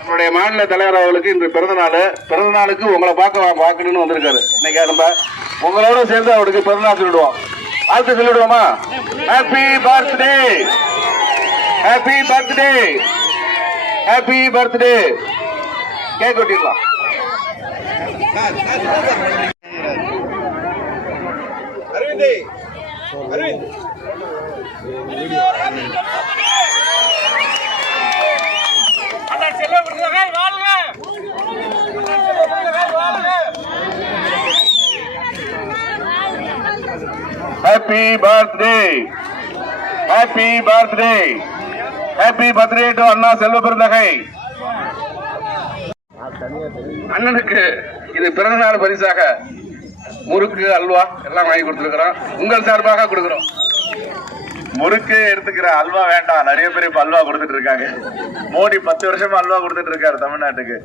நம்முடைய மாநில தலைவர் அவர்களுக்கு இன்று பிறந்த நாளுக்கு உங்களை பார்க்கணும்னு வந்திருக்காரு. இன்னைக்கு நம்ம உங்களோட சேர்ந்து அவருக்கு பிறந்தநாள் சொல்லிடுவோம். வாழ்த்து சொல்லிடுவோமா? Happy birthday, happy birthday, happy birthday. Cake வெட்டிடலாம். Aravind Happy birthday, happy birthday, happy birthday to அண்ணா செல்வ பெருந்தகை. அண்ணனுக்கு இது பிறந்த நாள் பரிசாக முறுக்கு அல்வா எல்லாம் வாங்கி கொடுத்துருக்கிறோம். உங்கள் சார்பாக கொடுக்கிறோம். முறுக்கு எடுத்துக்கிற அல்வா வேண்டாம். நிறைய பேர் இப்ப அல்வா கொடுத்துட்டு இருக்காங்க. மோடி 10 வருஷமா அல்வா கொடுத்துட்டு இருக்காரு தமிழ்நாட்டுக்கு.